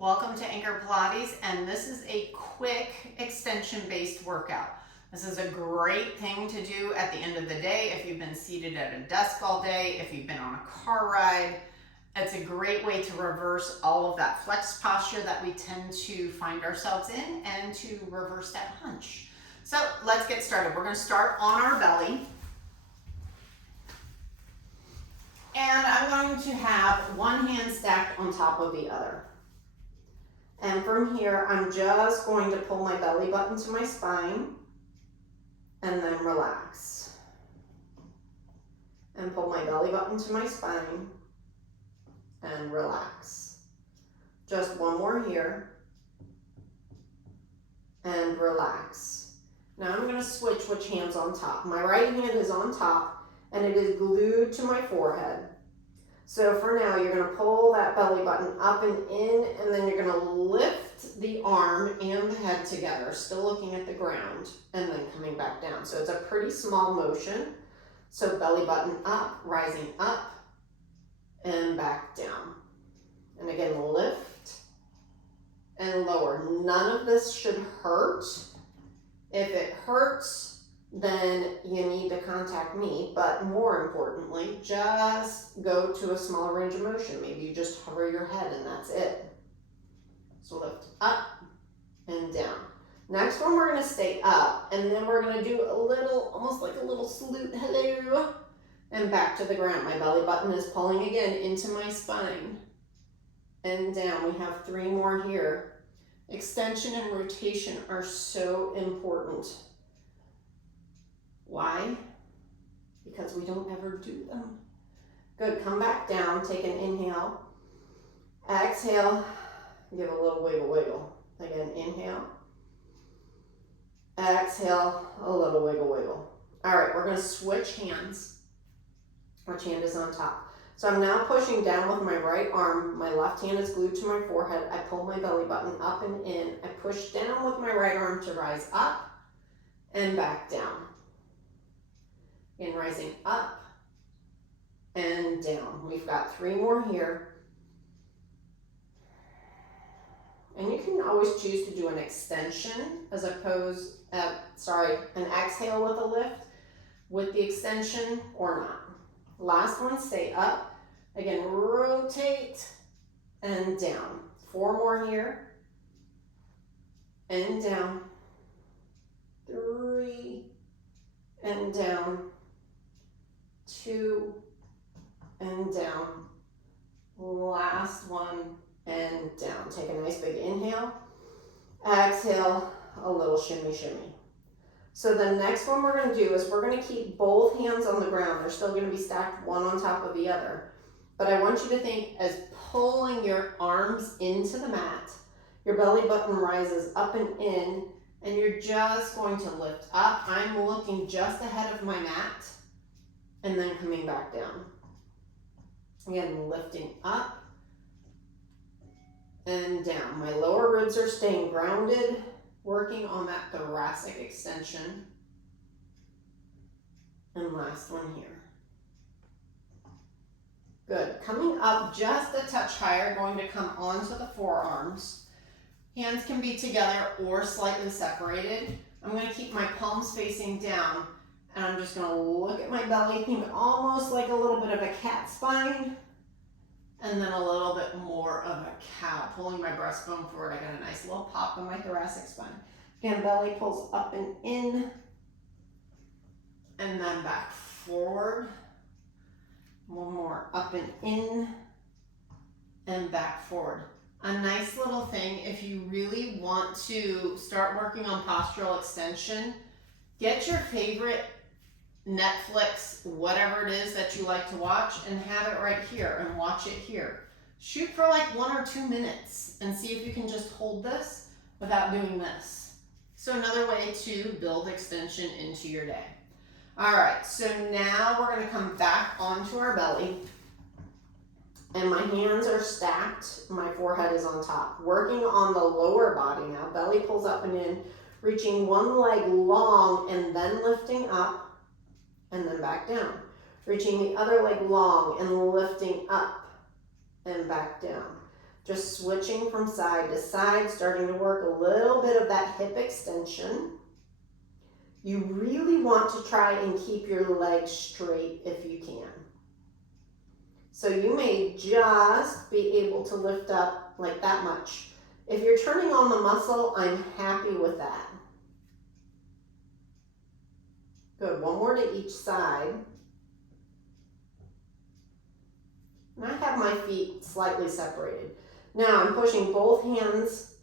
Welcome to Anchor Pilates, and this is a quick extension-based workout. This is a great thing to do at the end of the day if you've been seated at a desk all day, if you've been on a car ride. It's a great way to reverse all of that flex posture that we tend to find ourselves in and to reverse that hunch. So let's get started. We're going to start on our belly. And I'm going to have one hand stacked on top of the other. And from here, I'm just going to pull my belly button to my spine and then relax. And pull my belly button to my spine and relax. Just one more here and relax. Now I'm going to switch which hand's on top. My right hand is on top and it is glued to my forehead. So for now, you're going to pull that belly button up and in, and then you're going to lift the arm and the head together, still looking at the ground, and then coming back down. So it's a pretty small motion. So belly button up, rising up, and back down. And again, lift and lower. None of this should hurt. If it hurts, then you need to contact me, but more importantly, just go to a smaller range of motion. Maybe you just hover your head and that's it. So lift up and down. Next one, we're gonna stay up, and then we're gonna do a little, almost like a little salute, hello, and back to the ground. My belly button is pulling again into my spine and down. We have 3 more here. Extension and rotation are so important. Why? Because we don't ever do them. Good, come back down, take an inhale. Exhale, give a little wiggle, wiggle. Again, inhale. Exhale, a little wiggle, wiggle. All right, we're gonna switch hands. Which hand is on top? So I'm now pushing down with my right arm. My left hand is glued to my forehead. I pull my belly button up and in. I push down with my right arm to rise up and back down. And rising up and down. We've got 3 more here. And you can always choose to do an extension as opposed, an exhale with a lift with the extension or not. Last one, stay up. Again, rotate and down. 4 more here. And down. 3 and down. 2 and down. Last one and down. Take a nice big inhale. Exhale, a little shimmy, shimmy. So the next one we're going to do is we're going to keep both hands on the ground. They're still going to be stacked one on top of the other. But I want you to think as pulling your arms into the mat, your belly button rises up and in, and you're just going to lift up. I'm looking just ahead of my mat. And then coming back down. Again, lifting up and down. My lower ribs are staying grounded, working on that thoracic extension. And last one here. Good. Coming up just a touch higher, going to come onto the forearms. Hands can be together or slightly separated. I'm going to keep my palms facing down. And I'm just going to look at my belly, think almost like a little bit of a cat spine, and then a little bit more of a cow, pulling my breastbone forward. I got a nice little pop in my thoracic spine. Again, belly pulls up and in, and then back forward. One more, up and in, and back forward. A nice little thing, if you really want to start working on postural extension, get your favorite Netflix, whatever it is that you like to watch, and have it right here and watch it here. Shoot for like 1 or 2 minutes and see if you can just hold this without doing this. So another way to build extension into your day. All right, so now we're going to come back onto our belly, and my hands are stacked. My forehead is on top. Working on the lower body now. Belly pulls up and in, reaching one leg long and then lifting up. And then back down. Reaching the other leg long and lifting up and back down. Just switching from side to side, starting to work a little bit of that hip extension. You really want to try and keep your legs straight if you can. So you may just be able to lift up like that much. If you're turning on the muscle, I'm happy with that. Good, one more to each side. And I have my feet slightly separated. Now I'm pushing both hands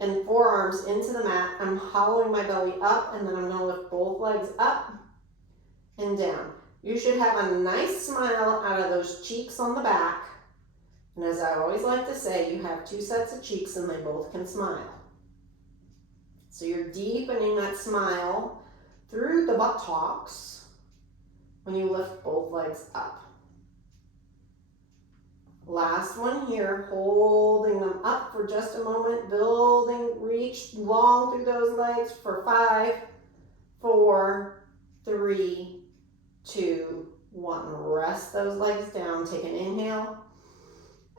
and forearms into the mat. I'm hollowing my belly up, and then I'm going to lift both legs up and down. You should have a nice smile out of those cheeks on the back. And as I always like to say, you have two sets of cheeks and they both can smile. So you're deepening that smile through the buttocks when you lift both legs up. Last one here, holding them up for just a moment, building, reach long through those legs for 5, 4, 3, 2, 1. Rest those legs down. Take an inhale.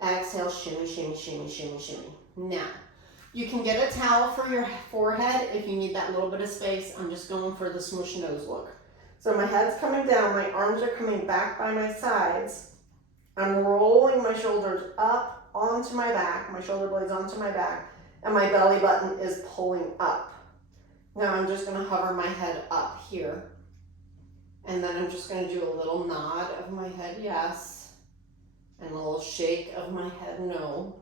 Exhale, shimmy, shimmy, shimmy, shimmy, shimmy. Now, you can get a towel for your forehead if you need that little bit of space. I'm just going for the smoosh nose look. So my head's coming down, my arms are coming back by my sides. I'm rolling my shoulders up onto my back, my shoulder blades onto my back, and my belly button is pulling up. Now I'm just going to hover my head up here. And then I'm just going to do a little nod of my head, yes, and a little shake of my head, no.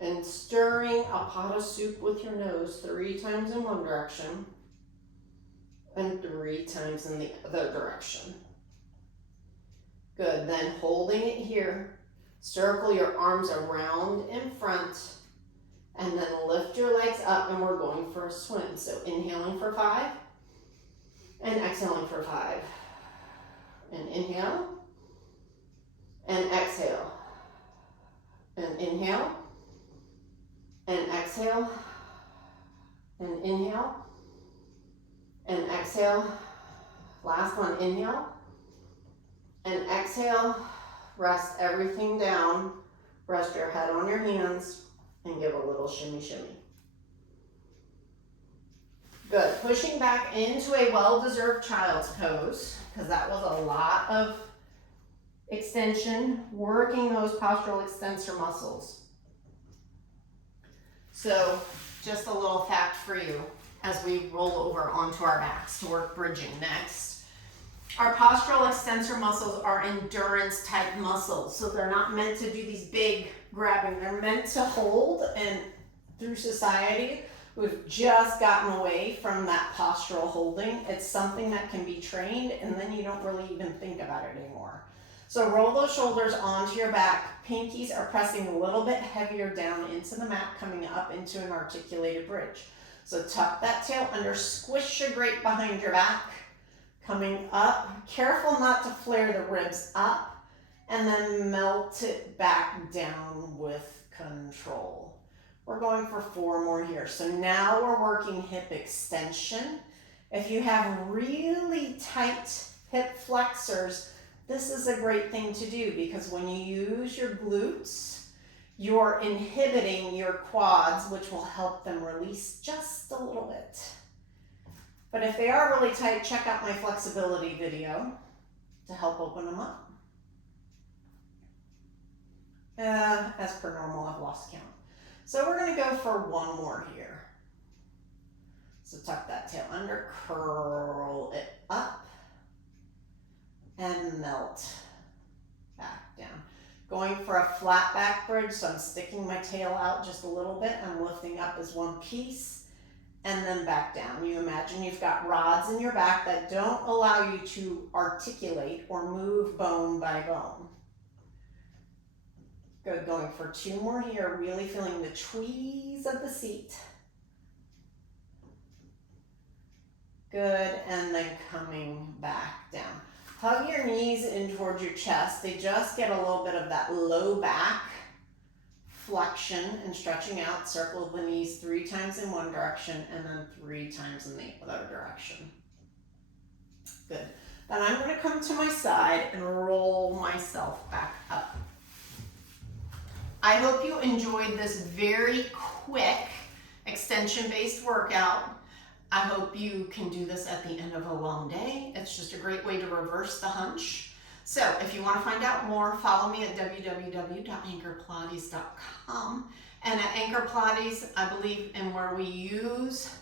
And stirring a pot of soup with your nose 3 times in one direction and 3 times in the other direction. Good, then holding it here, circle your arms around in front, and then lift your legs up, and we're going for a swim. So inhaling for 5, and exhaling for 5. And inhale, and exhale, and inhale, and exhale, and inhale, and exhale. Last one, inhale, and exhale. Rest everything down. Rest your head on your hands and give a little shimmy shimmy. Good. Pushing back into a well-deserved child's pose, because that was a lot of extension, working those postural extensor muscles. So just a little fact for you as we roll over onto our backs to work bridging next. Our postural extensor muscles are endurance type muscles, so they're not meant to do these big grabbing. They're meant to hold, and through society, we've just gotten away from that postural holding. It's something that can be trained, and then you don't really even think about it anymore. So roll those shoulders onto your back. Pinkies are pressing a little bit heavier down into the mat, coming up into an articulated bridge. So tuck that tail under, squish your grate behind your back, coming up. Careful not to flare the ribs up, and then melt it back down with control. We're going for 4 more here. So now we're working hip extension. If you have really tight hip flexors, this is a great thing to do, because when you use your glutes, you're inhibiting your quads, which will help them release just a little bit. But if they are really tight, check out my flexibility video to help open them up. As per normal, I've lost count. So we're going to go for 1 more here. So tuck that tail under, curl it up, and melt back down. Going for a flat back bridge, so I'm sticking my tail out just a little bit. I'm lifting up as one piece, and then back down. You imagine you've got rods in your back that don't allow you to articulate or move bone by bone. Good, going for 2 more here, really feeling the tweeze of the seat. Good, and then coming back down. Hug your knees in towards your chest. They just get a little bit of that low back flexion and stretching out. Circle the knees 3 times in one direction and then 3 times in the other direction. Good. Then I'm going to come to my side and roll myself back up. I hope you enjoyed this very quick extension-based workout. I hope you can do this at the end of a long day. It's just a great way to reverse the hunch. So if you want to find out more, follow me at www.anchorpilates.com. And at Anchor Pilates, I believe in where we use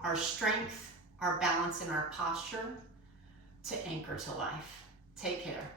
our strength, our balance, and our posture to anchor to life. Take care.